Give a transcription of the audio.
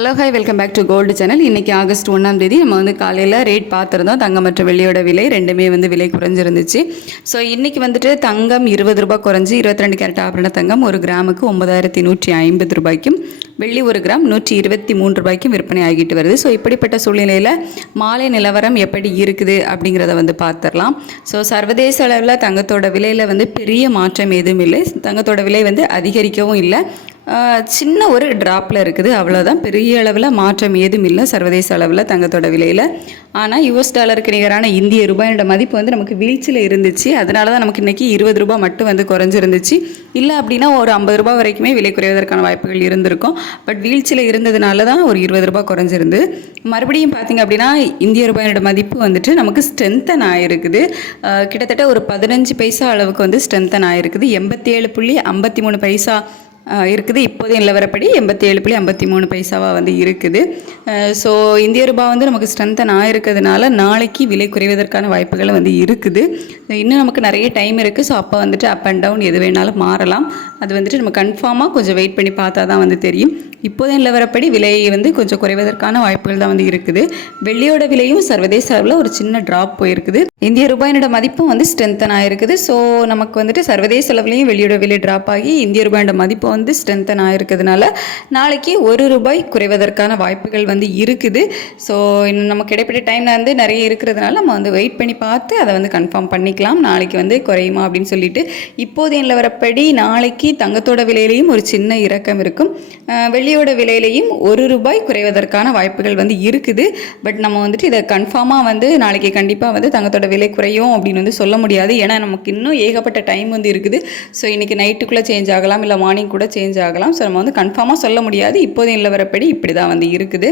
Hello hi welcome back to gold channel. இன்றைக்கி August 1ஆம் தேதி நம்ம வந்து காலையில் ரேட் பார்த்துருந்தோம். தங்கம் மற்றும் வெள்ளியோட விலை ரெண்டுமே வந்து விலை குறைஞ்சிருந்துச்சு. ஸோ இன்றைக்கி வந்துட்டு தங்கம் 20 ரூபாய் குறைஞ்சி 22 கேரட் ஆபரண தங்கம் ஒரு கிராமுக்கு 9150 ரூபாய்க்கும், வெள்ளி ஒரு கிராம் 123 ரூபாய்க்கும் விற்பனை ஆகிட்டு வருது. ஸோ இப்படிப்பட்ட சூழ்நிலையில் மாலை நிலவரம் எப்படி இருக்குது அப்படிங்கிறத வந்து பார்த்துடலாம். ஸோ சர்வதேச அளவில் தங்கத்தோட விலையில் வந்து பெரிய மாற்றம் எதுவும் இல்லை. தங்கத்தோட விலை வந்து அதிகரிக்கவும் இல்லை, சின்ன ஒரு ட்ராப்பில் இருக்குது, அவ்வளோதான். பெரிய அளவில் மாற்றம் ஏதும் இல்லை சர்வதேச அளவில் தங்கத்தோட விலையில். ஆனால் யூஎஸ் டாலருக்கு நிகரான இந்திய ரூபாயோட மதிப்பு வந்து நமக்கு வீழ்ச்சியில் இருந்துச்சு. அதனால தான் நமக்கு இன்றைக்கி 20 ரூபாய் மட்டும் வந்து குறைஞ்சிருந்துச்சு. இல்லை அப்படின்னா ஒரு 50 ரூபாய் வரைக்குமே விலை குறைவதற்கான வாய்ப்புகள் இருந்திருக்கும். பட் வீழ்ச்சியில் இருந்ததுனால தான் ஒரு 20 ரூபாய் குறைஞ்சிருந்து. மறுபடியும் பார்த்திங்க அப்படின்னா இந்திய ரூபாயோட மதிப்பு வந்துட்டு நமக்கு ஸ்ட்ரென்தன் ஆகிருக்குது. கிட்டத்தட்ட ஒரு 15 பைசா அளவுக்கு வந்து ஸ்ட்ரென்தன் ஆகிருக்குது. 87.53 பைசா இருக்குது. இப்போதைய நிலவரப்படி 87.53 பைசாவாக வந்து இருக்குது. ஸோ இந்திய ரூபாய் வந்து நமக்கு ஸ்ட்ரென்தன் ஆகிருக்கிறதுனால நாளைக்கு விலை குறைவதற்கான வாய்ப்புகள் வந்து இருக்குது. இன்னும் நமக்கு நிறைய டைம் இருக்குது. ஸோ அப்போ வந்துட்டு அப் அண்ட் டவுன் எது வேணாலும் மாறலாம். அது வந்துட்டு நம்ம கன்ஃபார்மாக கொஞ்சம் வெயிட் பண்ணி பார்த்தா தான் வந்து தெரியும். இப்போதைய நிலவரப்படி விலை வந்து கொஞ்சம் குறைவதற்கான வாய்ப்புகள் தான் வந்து இருக்குது. வெள்ளியோட விலையும் சர்வதேச அளவில் ஒரு சின்ன ட்ராப் போயிருக்குது. இந்திய ரூபாயோட மதிப்பும் வந்து ஸ்ட்ரென்தன் ஆகிருக்குது. ஸோ நமக்கு வந்துட்டு சர்வதேச அளவுலையும் வெள்ளியோட விலை ட்ராப் ஆகி இந்திய ரூபாயோட மதிப்பு வந்து ஸ்ட்ரென்தன் ஆகிருக்கிறதுனால நாளைக்கு ₹1 குறைவதற்கான வாய்ப்புகள் வந்து இருக்குது. ஸோ இன்னும் நமக்கு இடைப்பட்ட டைமில் வந்து நிறைய இருக்கிறதுனால நம்ம வந்து வெயிட் பண்ணி பார்த்து அதை வந்து கன்ஃபார்ம் பண்ணிக்கலாம். நாளைக்கு வந்து குறையுமா அப்படின்னு சொல்லிட்டு. இப்போதைய நிலவரப்படி நாளைக்கு தங்கத்தோட விலையிலையும் ஒரு சின்ன இறக்கம் இருக்கும், வெள்ளியோட விலையிலையும் ₹1 குறைவதற்கான வாய்ப்புகள் வந்து இருக்குது. பட் நம்ம வந்துட்டு இதை கன்ஃபார்மாக வந்து நாளைக்கு கண்டிப்பாக வந்து தங்கத்தோட விலை குறையும் அப்படின்னு வந்து சொல்ல முடியாது. ஏன்னா நமக்கு இன்னும் ஏகப்பட்ட டைம் வந்து இருக்குது. ஸோ இன்றைக்கி நைட்டுக்குள்ளே சேஞ்ச் ஆகலாம், இல்லை மார்னிங் கூட சேஞ்ச் ஆகலாம். ஸோ நம்ம வந்து கன்ஃபார்மாக சொல்ல முடியாது. இப்போதைய நிலவரப்படி இப்படி தான் வந்து இருக்குது.